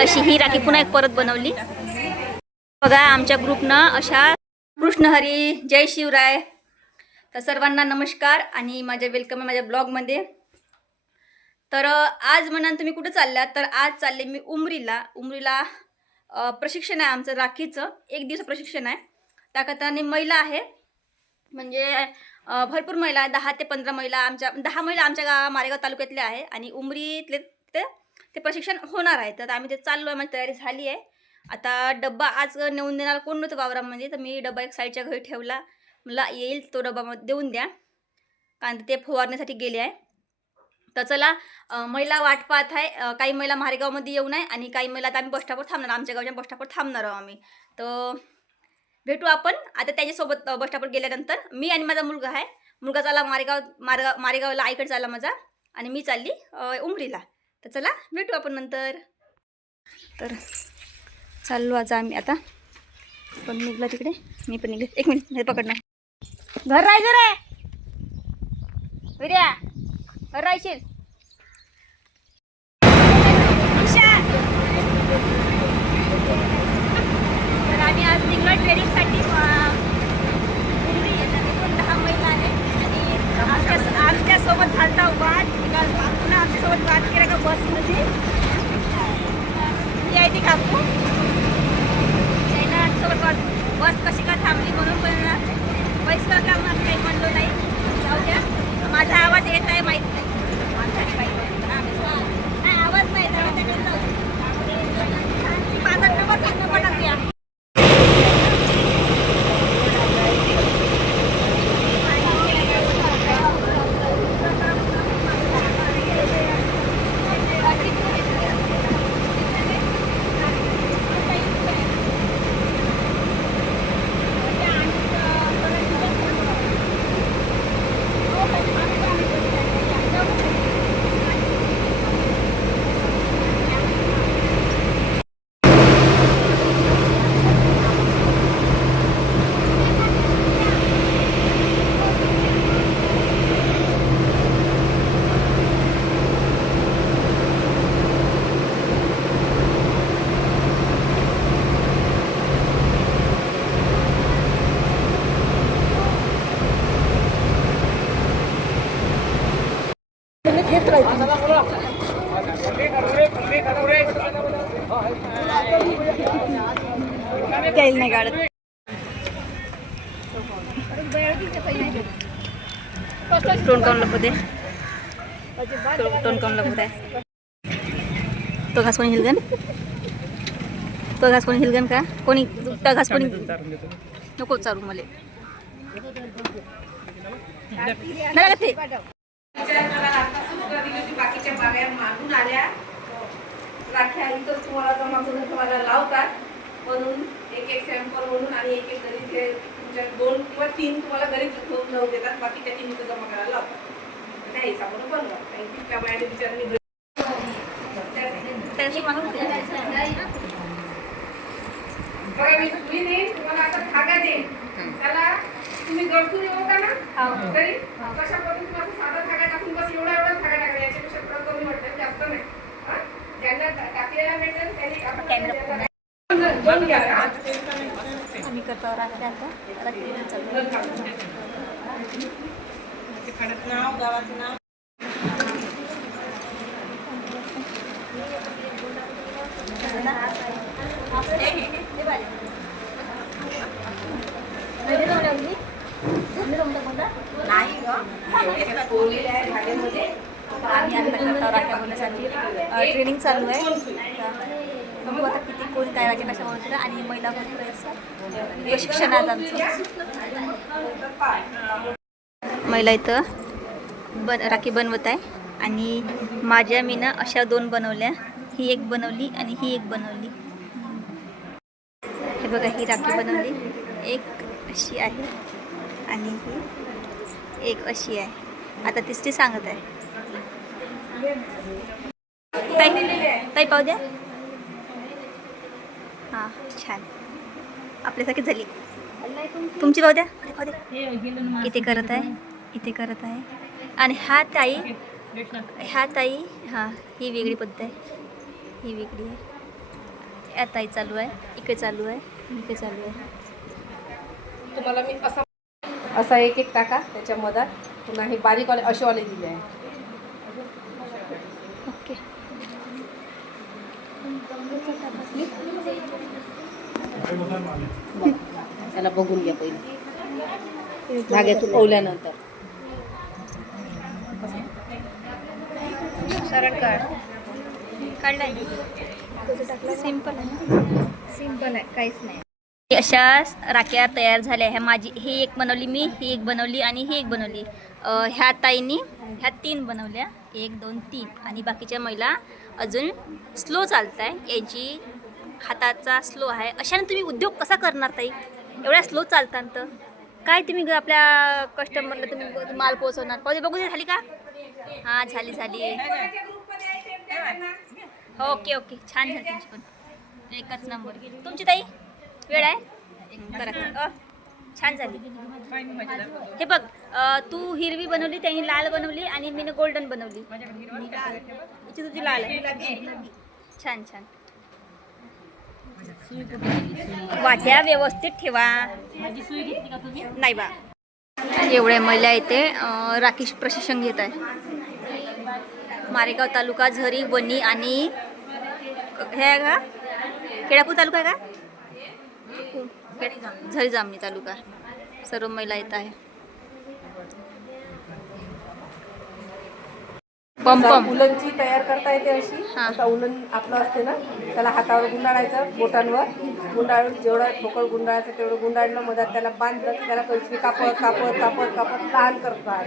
अशी ही राखी पुन्हा एक परत बनवली. बघा आमच्या ग्रुपनं अशा कृष्णहरी जय शिवराय. तर सर्वांना नमस्कार आणि माझ्या वेलकम आहे माझ्या ब्लॉगमध्ये तर आज म्हणाल तुम्ही कुठं चालल्या तर आज चालले मी उमरीला. उमरीला प्रशिक्षण आहे आमचं राखीचं. एक दिवस प्रशिक्षण आहे. त्याकरताने महिला आहे. म्हणजे भरपूर महिला आहे. दहा ते पंधरा महिला आमच्या दहा महिला आमच्या गा मारेगाव तालुक्यातल्या आहे आणि उमरीतले ते ते प्रशिक्षण होणार आहे. तर आम्ही ते चाललो आहे माझी तयारी झाली आहे. आता डब्बा आज नेऊन देणार कोण नव्हतं वावरामध्ये म्हणजे, तर मी डब्बा एक साईडच्या घरी ठेवला. मला येईल तो डब्बा देऊन द्या. कारण ते फवारण्यासाठी गेले आहे. तर चला महिला वाट पाहत आहे. काही महिला मारेगावमध्ये येऊन नये आणि काही महिला आता आम्ही बसस्टॉपवर थांबणार. आमच्या गावच्या बसस्टॉपवर थांबणार आहोत आम्ही. तर भेटू आपण. आता त्याच्यासोबत बसस्टॉपवर गेल्यानंतर मी आणि माझा मुलगा आहे. मुलगा चालला मारेगाव मारेगाव मारेगावला आईकडे चालला माझा. आणि मी चालली उमरीला. तर चला भेटू आपण नंतर. तर चाललो आज आम्ही आता. पण निघला तिकडे. मी पण निघले. एक मिनिट नाही पकडणार. घर राहायचं रे विर्या घर राहशील तर आम्ही आज निघलो ट्रेनिंगसाठी दहा महिला आहे आणि आमच्या आमच्यासोबत झालता वाद पुन्हा आमच्यासोबत वाद केला का बसमध्ये ती आहे ती काकू त्याला आमच्यासोबत वाद बस कशी का थांबली म्हणून पण पैसे का कामात काही म्हणलो नाही जाऊ द्या माझा आवाज येत आहे माहीत नाही माणसाने काही बोललं. हा. नाही आवाज नाही तर त्याकडे जाऊ दे. माझा नंबर सांग पटत या तेल नाही काढत तोंड काऊन लपत आहे तोंड काऊन लपत आहे तो घास कोणी हिलगन तो घास कोणी हिलगन का कोणी तो घास कोणी नको चारू मला नाही लागत ते बाकीच्या बागाया मागून आल्या राख्या इथं तुम्हाला जमा करून तुम्हाला लावतात. म्हणून एक एक सॅम्पल म्हणून आणि एक एक ते तुमच्या दोन किंवा तीन तुम्हाला ठेवून लावून देतात. बाकीच्या तीन इथं जमा करायला लावतात. त्या हिसाबानं बनवा. बिचारांनी घरी त्याची मागून बघा मी सुई देईन तुम्हाला आता धागा देईन. त्याला तुम्ही गडसून होता ना? तरी कशा पद्धतीने तुम्हाला साधा धागा टाकून बस एवढा एवढा धागा टाका याच्यापेक्षा थोडं कमी वाटतं जास्त नाही हा? ज्यांना टा- टाकलेला भेटेल त्यांनी आपण कॅमेरा दोन- दोन घ्या हा. आम्ही करतो रात्री आता. नाही गं. आम्ही आता राख्या बोलण्यासाठी. ट्रेनिंग चालू आहे. बघू आता किती कोण काय राख्या कशा बोलतात आणि महिला भरपूर आहे आमचं. महिला इथं बन राखी बनवत आहे. आणि माझ्या मीनं अशा दोन बनवल्या. ही एक बनवली आणि ही एक बनवली. हे बघा ही राखी बनवली. एक अशी आहे आणि ही एक अशी आहे. आता तिसरी सांगत आहे. ताई ताई पाहू द्या. हां छान. आपल्यासारखी झाली तुमची पाहू द्या. इथे करत आहे. इथे करत आहे. आणि हा ताई ह्या ताई हां ही वेगळी पद्धत आहे. ही वेगळी आहे. ताई चालू आहे. इकडे चालू आहे. इकडे चालू आहे. तुम्हाला मी असा असा एक एक टाका त्याच्या मधात पुन्हा हे बारीकवाले असेवाले दिले आहे. त्याला बघून घ्या पहिले. धाग्यातून ओवल्यानंतर. सरळ काढ. काढलाय. सिंपल आहे सिंपल आहे काहीच नाही. अशा राख्या तयार झाल्या ह्या माझी ही एक बनवली मी ही एक बनवली आणि ही एक बनवली. ह्या ताईंनी ह्या तीन बनवल्या. एक दोन तीन. आणि बाकीच्या महिला अजून स्लो चालत आहे याची हाताचा स्लो आहे. अशाने तुम्ही उद्योग कसा करणार ताई? एवढ्या स्लो चालतात तर. काय तुम्ही आपल्या कस्टमरला तुम्ही माल पोहोचवणार? पाहू दे, बघू दे झाली का? हां झाली झाली. Okay okay. छान झाली तुमची पण. एकच नंबर तुमची ताई वेळ आहे? करा छान झाली. हे बघ तू हिरवी बनवली त्यांनी लाल बनवली आणि मीनं गोल्डन बनवली. तुझी लाल आहे. छान छान. वाट्या व्यवस्थित ठेवा. नाही बा. एवढ्या महिला इथे अ, राखी प्रशिक्षण घेत आहे. मारेगाव तालुका झरी वणी आणि हे आहे का? केळापूर तालुका आहे का? झरी जामणी तालुका. सर्व महिला येत आहे. पम आता पम. उलनची तयार करता येते अशी. हा. आता उलन आपलं असते ना त्याला हातावर गुंडाळायचं बोटांवर. गुंडाळून जेवढं ठोकळ गुंडाळायचं तेवढं गुंडाळलं मधात त्याला बांधलं त्याला पैसे कापत कापत कापत कापत लहान करतात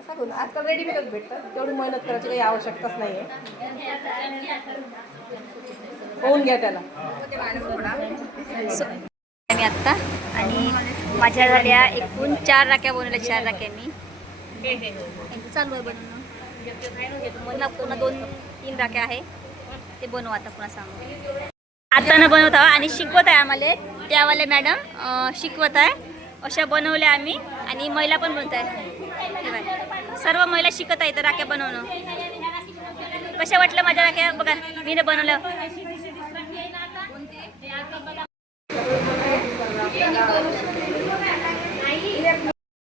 असा आजकाल रेडीमेडच भेटतं तेवढी मेहनत करायची काही आवश्यकताच नाही आहे होऊन घ्या त्याला. मी आत्ता आणि माझ्या झाल्या एकूण चार राख्या बनवल्या चार राख्या मी. चालू आहे बनवणं. पुन्हा पुन्हा दोन तीन राख्या आहे. ते बनवू आता पुन्हा सांगू. आता न बनवत आहोत आणि शिकवत आहे आम्हाला. त्यावाले मॅडम शिकवत आहे. अशा बनवल्या आम्ही. आणि महिला पण बनवत आहे सर्व महिला शिकत आहेत राख्या बनवणं. कशा वाटलं माझ्या राख्या? बघा मी बनवलं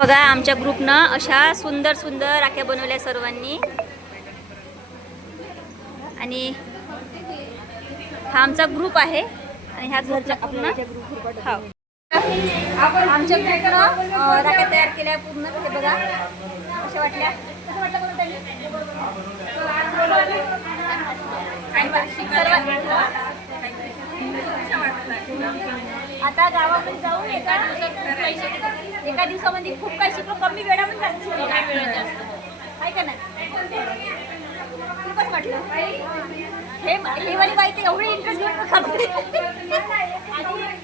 बघा आमच्या ग्रुपनं अशा सुंदर सुंदर राख्या बनवल्या सर्वांनी. आणि हा आमचा ग्रुप आहे. आणि ह्या ग्रुपचा पूर्ण हो. आमच्या ग्रुपनं राख्या तयार केल्या पूर्ण. हे बघा. वाटल्या? कसं वाटलं बघा त्यांनी? आणि सर्व आता गावाकडे जाऊन एका दिवसात एका दिवसामध्ये खूप काही शिकलो कमी वेळामध्ये जास्त आहे का नाही? तुला कसं वाटलं हे हे वाली एवढी इंटरेस्ट घेऊन खाते.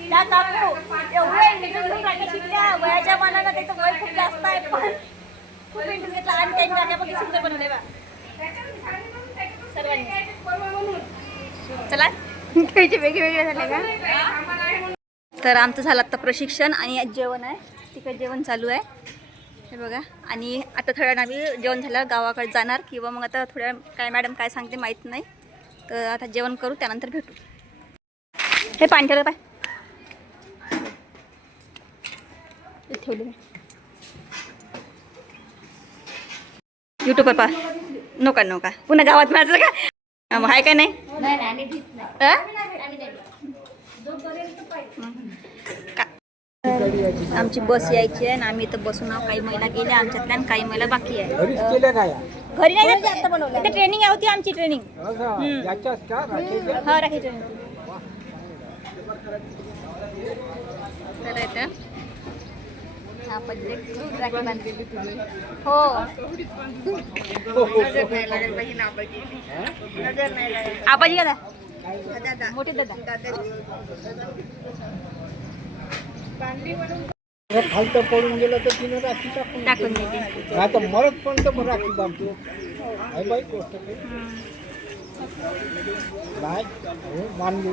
त्या काकू एवढं इंटरेस्ट घेऊन शिकल्या वयाच्या मानानं त्याचं वय खूप जास्त आहे पण खूप इंटरेस्ट घेतला आणि त्यांनी सुंदर बनवल्या बा. सर्वांनी. चला. वेगळे वेगळे झाले का? तर आमचं झालं आता प्रशिक्षण आणि आज जेवण आहे. तिकडे जेवण चालू आहे. हे बघा. आणि आता थोड्या वेळानं आम्ही जेवण झाल्यावर गावाकडे जाणार किंवा मग आता थोड्या काय मॅडम काय सांगते माहीत नाही. तर आता जेवण करू त्यानंतर भेटू. हे पाणी ठेवलं पाय. ठेवलं युट्यूबवर पा नका नका. पुन्हा गावात माझं का? आहे काय नाही अं? का- आमची बस यायची आहे आणि आम्ही इथं बसून आहोत. काही महिला गेल्या आमच्यातल्या आणि काही महिला बाकी आहे. घरी नाही जात. आता बनवलं इथे ट्रेनिंग होती आमची ट्रेनिंग हा राखी ट्रेनिंग तर इथं हा हो. आबाजी. दादा. मोठे दादा. खालतं पडून गेलं तर तिनं राखी टाकून टाकून देते. नाही तर मरत पण तर राखी बांधतो. आहे बाई गोष्ट नाही हो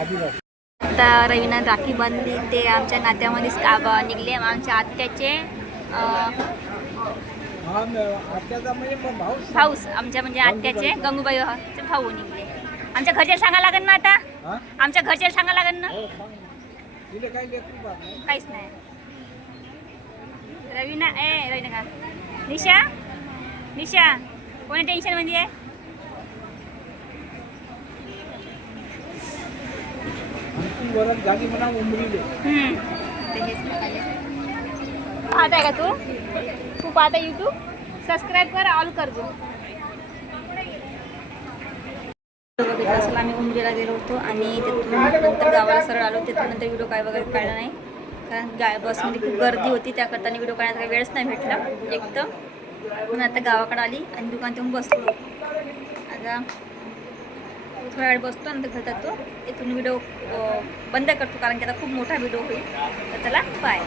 आदिवासी. आता रवीनं राखी बांधली. ते आमच्या नात्यामध्येच का निघले. आमच्या आत्याचे हा म्हणजे भाऊस. आमच्या म्हणजे आत्याचे गंगूबाई. भाऊ निघले. आमच्या घरच्याला सांगा लागेल ना आता. हा? आमच्या घरच्याला सांगा लागेल ना. काहीच नाही. रवीना ए रवीना का? निशा? निशा कोणी टेन्शनमध्ये आहे? पाहताय का तू? तू पाहता यूट्यूब सबस्क्राईब कर ऑल कर क्लासला आम्ही उमरीला गेलो होतो आणि तिथून नंतर गावाला सरळ आलो. तिथून नंतर व्हिडिओ काय वगैरे काढला नाही. कारण गा बसमध्ये खूप गर्दी होती त्याकरता व्हिडिओ काढण्याचा काही वेळच नाही भेटला. एक तर म्हणून आता गावाकडे आली आणि दुकानात येऊन बसलो. आता थोडा वेळ बसतो नंतर घर जातो. इथून व्हिडिओ बंद करतो कारण की आता खूप मोठा व्हिडिओ होईल. तर त्याला बाय